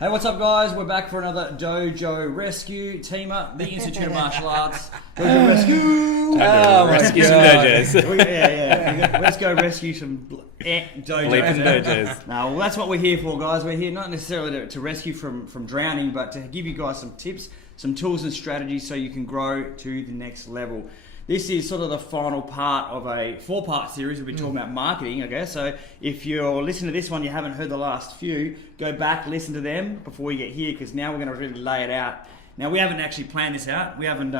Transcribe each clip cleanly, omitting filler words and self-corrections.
Hey, what's up, guys? We're back for another Dojo Rescue. TIMA, the Institute of Martial Arts. Dojo Rescue! Rescue some dojos. Yeah. Let's go rescue some dojos. Dojos. No, well, that's what we're here for, guys. We're here not necessarily to rescue from drowning, but to give you guys some tips, some tools and strategies so you can grow to the next level. This is sort of the final part of a 4-part series. We've been talking about marketing, okay? So if you're listening to this one, you haven't heard the last few, go back, listen to them before you get here, because now we're going to really lay it out. Now, we haven't actually planned this out. We haven't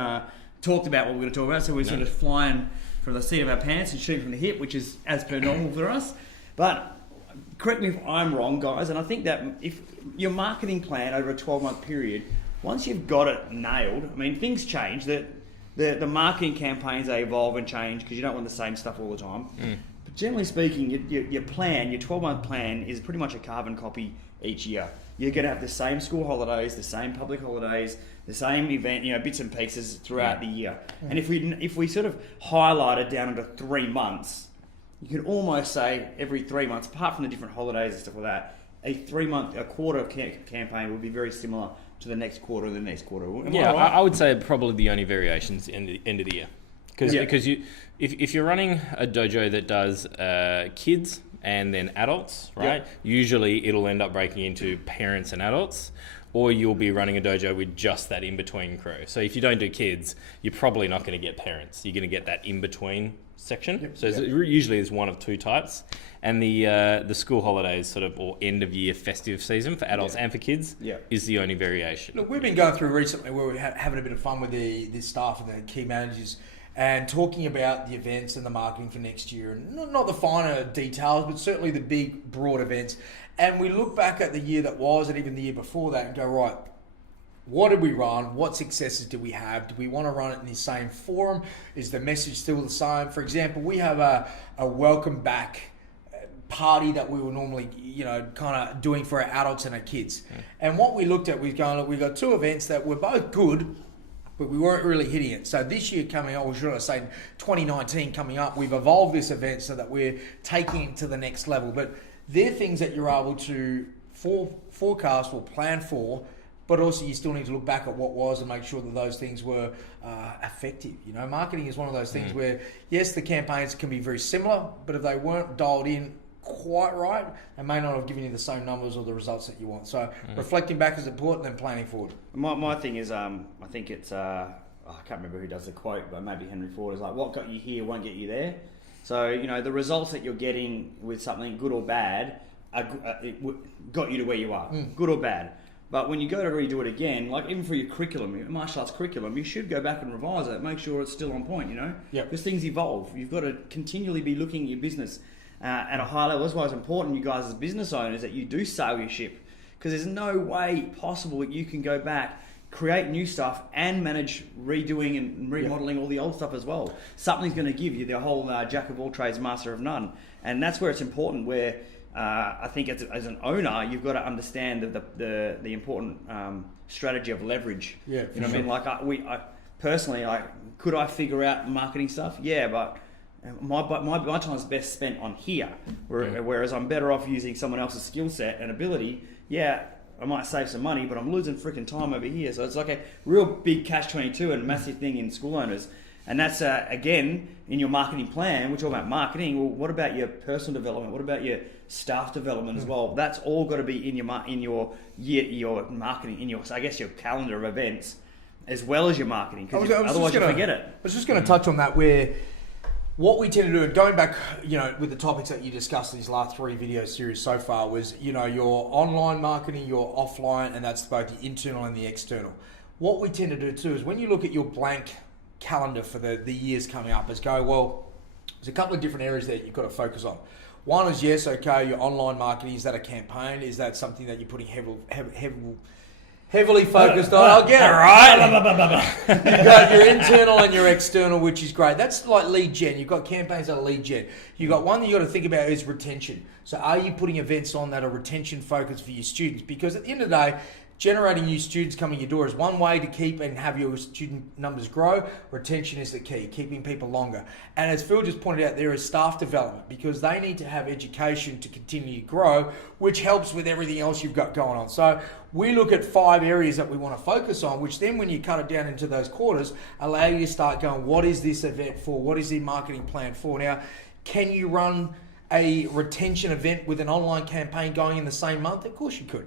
talked about what we're going to talk about, so we're sort of flying from the seat of our pants and shooting from the hip, which is as per normal for us. But correct me if I'm wrong, guys, and I think that if your marketing plan over a 12-month period, once you've got it nailed, I mean, things change. The marketing campaigns, they evolve and change because you don't want the same stuff all the time. But generally speaking, your plan, your 12-month plan is pretty much a carbon copy each year. You're going to have the same school holidays, the same public holidays, the same event, bits and pieces throughout the year. And if we sort of highlight it down into 3 months, you could almost say every 3 months, apart from the different holidays and stuff like that, a quarter campaign would be very similar to the next quarter and the next quarter. I would say probably the only variations in the end of the year. Because if you're running a dojo that does kids and then adults, right? Usually it'll end up breaking into parents and adults, or you'll be running a dojo with just that in-between crew. So if you don't do kids, you're probably not going to get parents. You're going to get that in-between section. Usually there's one of 2 types. And the school holidays sort of, or end of year festive season for adults and for kids is the only variation. Look, we've been going through recently where we're having a bit of fun with the staff and the key managers and talking about the events and the marketing for next year. And not the finer details, but certainly the big, broad events. And we look back at the year that was and even the year before that and go, right, what did we run? What successes did we have? Do we want to run it in the same forum? Is the message still the same? For example, we have a welcome back party that we were normally, kind of doing for our adults and our kids. And what we looked at, we got 2 events that were both good, but we weren't really hitting it. So this year coming up, or should I say 2019 coming up, we've evolved this event so that we're taking it to the next level. But they're things that you're able to forecast or plan for, but also you still need to look back at what was and make sure that those things were effective. Marketing is one of those things where, yes, the campaigns can be very similar, but if they weren't dialed in quite right, they may not have given you the same numbers or the results that you want. So reflecting back is important than planning forward. My thing is, I think it's, I can't remember who does the quote, but maybe Henry Ford is like, what got you here won't get you there. So, the results that you're getting with something, good or bad, got you to where you are, good or bad. But when you go to redo it again, like even for your curriculum, your martial arts curriculum, you should go back and revise it, make sure it's still on point, Because things evolve. You've got to continually be looking at your business at a high level. That's why it's important, you guys as business owners, that you do sail your ship. Because there's no way possible that you can go back, create new stuff, and manage redoing and remodeling all the old stuff as well. Something's going to give you the whole jack of all trades, master of none. And that's where it's important, where I think as an owner, you've got to understand the important strategy of leverage. Yeah, you know what I mean? Like I personally, could I figure out marketing stuff? Yeah, but my time is best spent on here. Whereas I'm better off using someone else's skill set and ability. Yeah, I might save some money, but I'm losing freaking time over here. So it's like a real big catch-22 and massive thing in school owners. And that's, again, in your marketing plan, we're talking about marketing. Well, what about your personal development? What about your staff development as well? That's all got to be in your marketing, in your calendar of events, as well as your marketing, because otherwise you forget it. I was just going to touch on that, where what we tend to do, going back, with the topics that you discussed in these last 3 video series so far, was, your online marketing, your offline, and that's both the internal and the external. What we tend to do too is when you look at your blank calendar for the years coming up, is go, well, there's a couple of different areas that you've got to focus on. One is, yes, okay, your online marketing, is that a campaign? Is that something that you're putting heavily focused on? I'll get it right. You've got your internal and your external, which is great. That's like lead gen. You've got campaigns that are lead gen. You've got one that you've got to think about is retention. So are you putting events on that are retention focused for your students? Because at the end of the day, generating new students coming your door is one way to keep and have your student numbers grow. Retention is the key, keeping people longer. And as Phil just pointed out, there is staff development, because they need to have education to continue to grow, which helps with everything else you've got going on. So we look at 5 areas that we want to focus on, which then when you cut it down into those quarters, allow you to start going, what is this event for? What is the marketing plan for? Now, can you run a retention event with an online campaign going in the same month? Of course you could.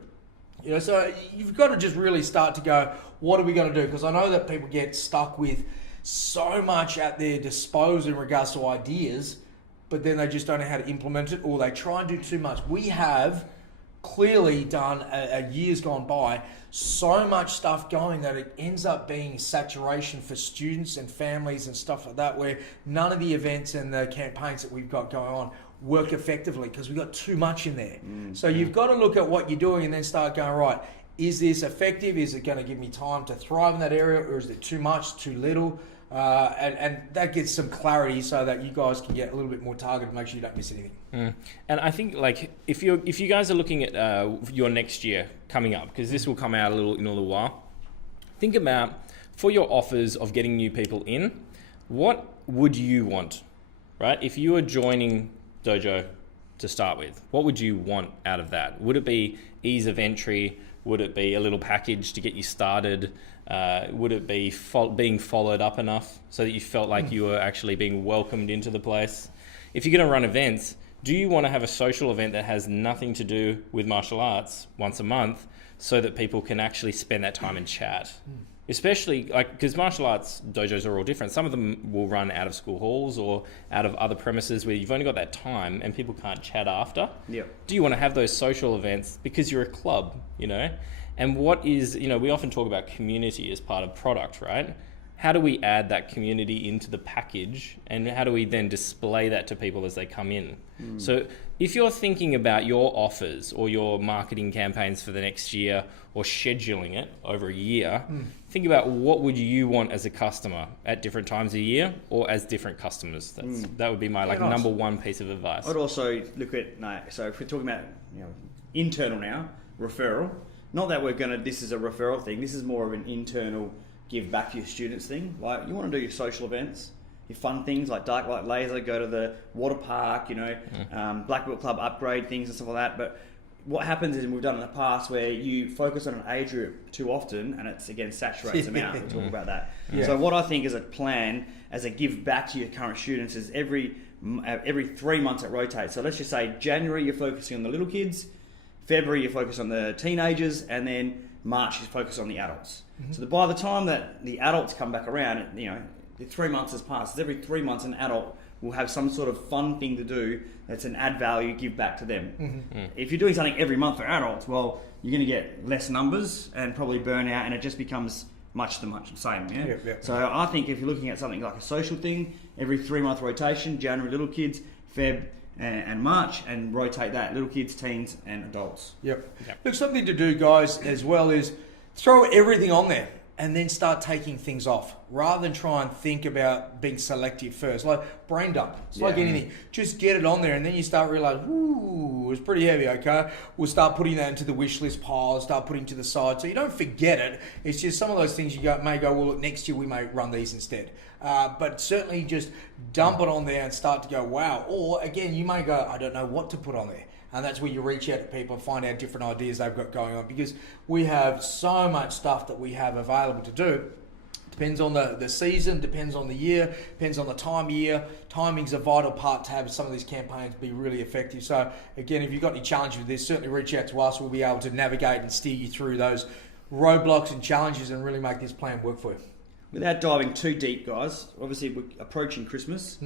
You know, so you've got to just really start to go, what are we going to do? Because I know that people get stuck with so much at their disposal in regards to ideas, but then they just don't know how to implement it, or they try and do too much. We have clearly done a years gone by so much stuff going that it ends up being saturation for students and families and stuff like that, where none of the events and the campaigns that we've got going on work effectively because we've got too much in there. So you've got to look at what you're doing and then start going, right, is this effective? Is it going to give me time to thrive in that area, or is it too much, too little? And that gets some clarity so that you guys can get a little bit more targeted, make sure you don't miss anything. And I think, like, if you guys are looking at your next year coming up, because this will come out in a little while, think about, for your offers of getting new people in, what would you want, right? If you were joining Dojo to start with, what would you want out of that? Would it be ease of entry? Would it be a little package to get you started? Would it be being followed up enough so that you felt like you were actually being welcomed into the place? If you're going to run events, do you want to have a social event that has nothing to do with martial arts once a month so that people can actually spend that time and chat? Especially, like, because martial arts dojos are all different. Some of them will run out of school halls or out of other premises where you've only got that time and people can't chat after. Yep. Do you want to have those social events because you're a club, you know? And what is, you know, we often talk about community as part of product, right? How do we add that community into the package, and how do we then display that to people as they come in? So if you're thinking about your offers or your marketing campaigns for the next year, or scheduling it over a year, think about what would you want as a customer at different times of the year, or as different customers. That would be my number one piece of advice. I'd also look at, so if we're talking about, you know, internal now, referral, not that this is a referral thing, this is more of an internal give back to your students thing. Like, you want to do your social events, your fun things like Dark Light Laser, go to the water park, you know, Black Belt Club upgrade things and stuff like that. But what happens is, and we've done in the past, where you focus on an age group too often, and it's, again, saturates them out. We'll talk about that. So what I think is a plan as a give back to your current students is every 3 months it rotates. So let's just say January you're focusing on the little kids, February you focus on the teenagers, and then March you focus on the adults. So that by the time that the adults come back around, you know, the 3 months has passed. Every 3 months an adult will have some sort of fun thing to do that's an add value, give back to them. If you're doing something every month for adults, well, you're going to get less numbers and probably burn out, and it just becomes much the same. So I think if you're looking at something like a social thing, every 3 month rotation, January little kids, Feb and March, and rotate that, little kids, teens and adults. Look, something to do, guys, as well, is throw everything on there and then start taking things off, rather than try and think about being selective first. Like brain dump. It's like anything. Just get it on there, and then you start realizing, ooh, it's pretty heavy, okay? We'll start putting that into the wish list pile, start putting to the side, so you don't forget it. It's just some of those things you may go, well, look, next year we may run these instead. But certainly just dump it on there and start to go, wow. Or again, you may go, I don't know what to put on there. And that's where you reach out to people and find out different ideas they've got going on, because we have so much stuff that we have available to do. Depends on the season, depends on the year, depends on the time of year. Timing's a vital part to have some of these campaigns be really effective. So again, if you've got any challenges with this, certainly reach out to us. We'll be able to navigate and steer you through those roadblocks and challenges and really make this plan work for you. Without diving too deep, guys, obviously we're approaching Christmas.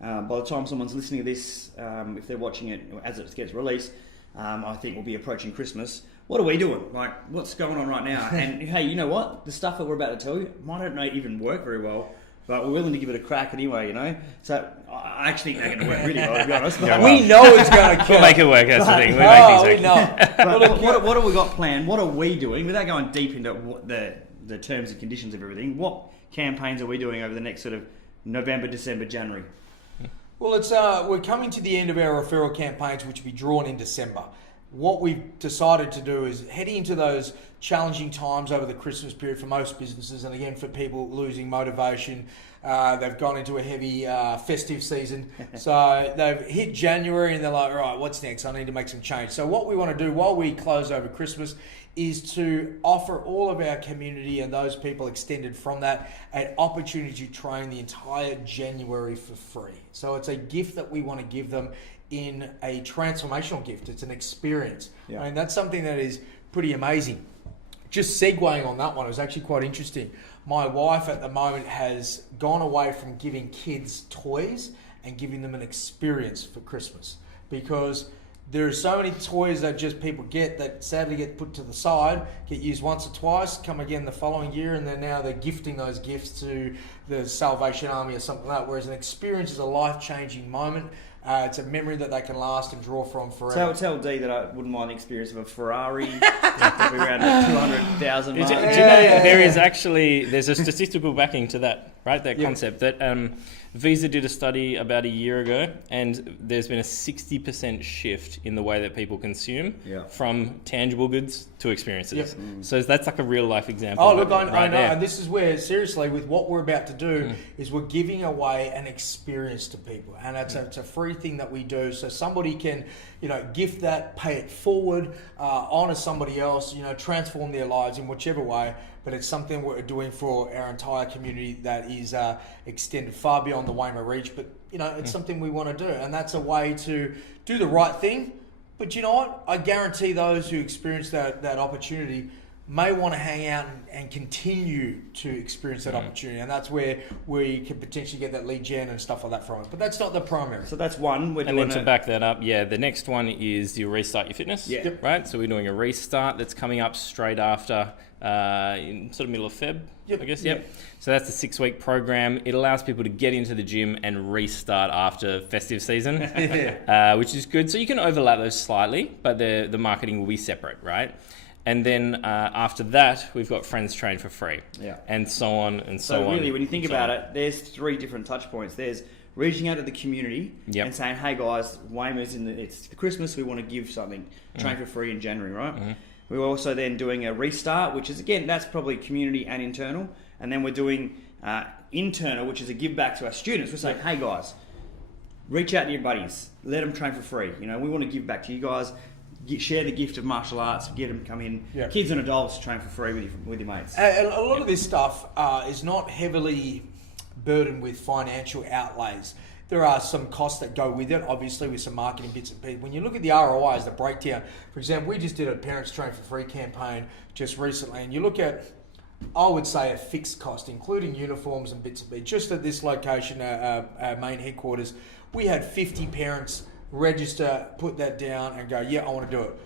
By the time someone's listening to this, if they're watching it as it gets released, I think we'll be approaching Christmas. What are we doing? Like, what's going on right now? And hey, you know what? The stuff that we're about to tell you might not even work very well, but we're willing to give it a crack anyway, you know? So I actually think they're going to work really well, to be honest. We know it's going to kill. We'll make it work, that's the thing. We'll make things work. But look, what have we got planned? What are we doing? Without going deep into what the terms and conditions of everything, what campaigns are we doing over the next sort of November, December, January? Well, we're coming to the end of our referral campaigns, which will be drawn in December. what we've decided to do is heading into those challenging times over the Christmas period for most businesses, and again for people losing motivation. They've gone into a heavy festive season. So they've hit January and they're like, all right, what's next? I need to make some change. So what we want to do while we close over Christmas is to offer all of our community and those people extended from that an opportunity to train the entire January for free. So it's a gift that we want to give them in a transformational gift. It's an experience. Yeah. I mean, that's something that is pretty amazing. Just segueing on that one, it was actually quite interesting. My wife at the moment has gone away from giving kids toys and giving them an experience for Christmas, because there are so many toys that just people get that sadly get put to the side, get used once or twice, come again the following year, and then now they're gifting those gifts to the Salvation Army or something like that. Whereas an experience is a life-changing moment. It's a memory that they can last and draw from forever. Tell Dee that I wouldn't mind the experience of a Ferrari, probably around 200,000 mark. Do you know there's a statistical backing to that, right? That concept that Visa did a study about a year ago, and there's been a 60% shift in the way that people consume from tangible goods to experiences. So that's like a real life example. Oh, look, I know. And this is where, seriously, with what we're about to do, is we're giving away an experience to people. And it's a free thing that we do. So somebody can, gift that, pay it forward, honour somebody else, transform their lives in whichever way. But it's something we're doing for our entire community that is extended far beyond the Waima reach. But, it's something we want to do. And that's a way to do the right thing. But you know what? I guarantee those who experience that opportunity may want to hang out and continue to experience that opportunity. And that's where we can potentially get that lead gen and stuff like that from it. But that's not the primary. So that's one. And then to back that up, the next one is you restart your fitness. Right? So we're doing a restart that's coming up straight after in sort of middle of Feb, I guess. So that's a 6-week program. It allows people to get into the gym and restart after festive season, which is good. So you can overlap those slightly, but the marketing will be separate, right? And then after that, we've got Friends Train for free, and so on and so on. So really, when you think about it, there's 3 different touch points. There's reaching out to the community and saying, hey guys, Waima's it's Christmas, we want to give something, train for free in January, right? We're also then doing a restart, which is, again, that's probably community and internal. And then we're doing internal, which is a give back to our students. We're saying, hey guys, reach out to your buddies, let them train for free. We want to give back to you guys. Share the gift of martial arts, get them to come in. Kids and adults train for free with your mates. And a lot of this stuff is not heavily burdened with financial outlays. There are some costs that go with it, obviously, with some marketing bits and pieces. When you look at the ROIs, the breakdown, for example, we just did a Parents Train for Free campaign just recently, and you look at, I would say, a fixed cost, including uniforms and bits and pieces. Just at this location, our main headquarters, we had 50 parents register, put that down, and go, I want to do it.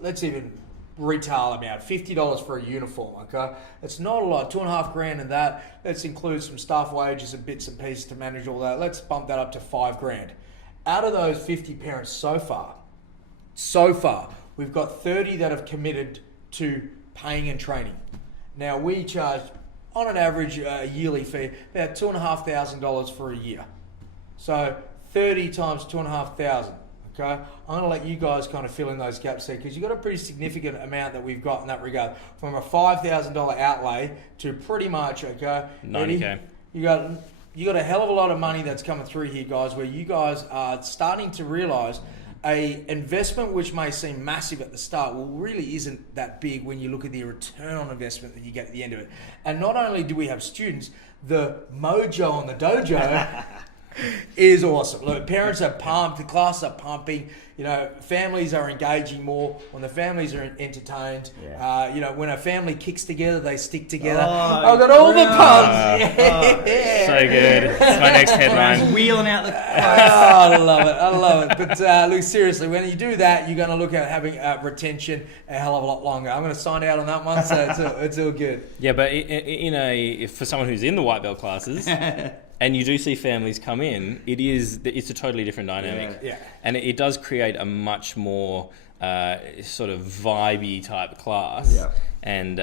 Let's even retail amount, $50 for a uniform, okay? It's not a lot, $2,500 in that. Let's include some staff wages and bits and pieces to manage all that. Let's bump that up to $5,000. Out of those 50 parents so far, we've got 30 that have committed to paying and training. Now, we charge, on an average, a yearly fee, about $2,500 for a year. So 30 times 2,500, okay? I'm going to let you guys kind of fill in those gaps there, because you've got a pretty significant amount that we've got in that regard. From a $5,000 outlay to pretty much, okay? 90K. You got a hell of a lot of money that's coming through here, guys, where you guys are starting to realise a investment which may seem massive at the start, really isn't that big when you look at the return on investment that you get at the end of it. And not only do we have students, the mojo on the dojo is awesome. Look, parents are pumped, the classes are pumping, families are engaging more. When the families are entertained, when a family kicks together, they stick together. I've got all the pumps. So good. It's my next headline. Wheeling out the I love it. But look, seriously, when you do that, you're going to look at having retention a hell of a lot longer. I'm going to sign out on that one, so it's all good. Yeah, but for someone who's in the white belt classes, and you do see families come in, it's a totally different dynamic. Yeah. And it does create a much more sort of vibey type class. Yeah. And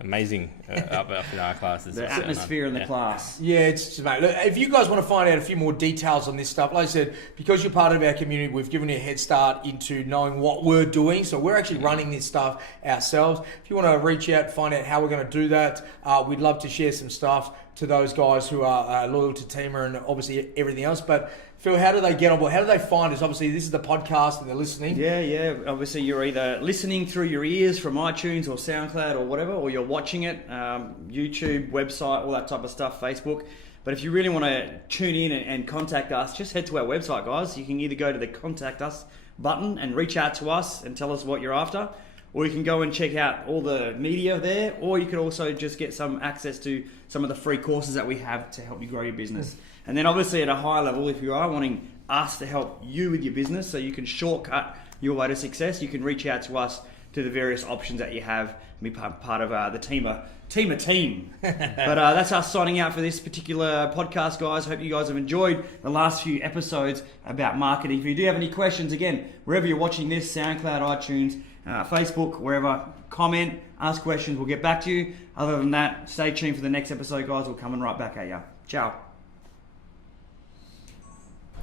amazing up in our classes. The atmosphere in the class. Yeah, it's mate. Look, if you guys want to find out a few more details on this stuff, like I said, because you're part of our community, we've given you a head start into knowing what we're doing. So we're actually running this stuff ourselves. If you want to reach out, find out how we're going to do that, we'd love to share some stuff to those guys who are loyal to TIMA and obviously everything else. But Phil, how do they get on board? How do they find us? Obviously, this is the podcast and they're listening. Yeah. Obviously, you're either listening through your ears from iTunes or SoundCloud or whatever, or you're watching it, YouTube, website, all that type of stuff, Facebook. But if you really want to tune in and contact us, just head to our website, guys. You can either go to the Contact Us button and reach out to us and tell us what you're after, or you can go and check out all the media there, or you could also just get some access to some of the free courses that we have to help you grow your business. And then obviously at a high level, if you are wanting us to help you with your business so you can shortcut your way to success, you can reach out to us to the various options that you have and be part of the TIMA team. But that's us signing out for this particular podcast, guys. Hope you guys have enjoyed the last few episodes about marketing. If you do have any questions, again, wherever you're watching this, SoundCloud, iTunes, Facebook, wherever, comment, ask questions. We'll get back to you. Other than that, stay tuned for the next episode, guys. We'll come right back at you. Ciao.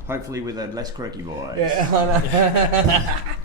Hopefully with a less quirky voice. Yeah.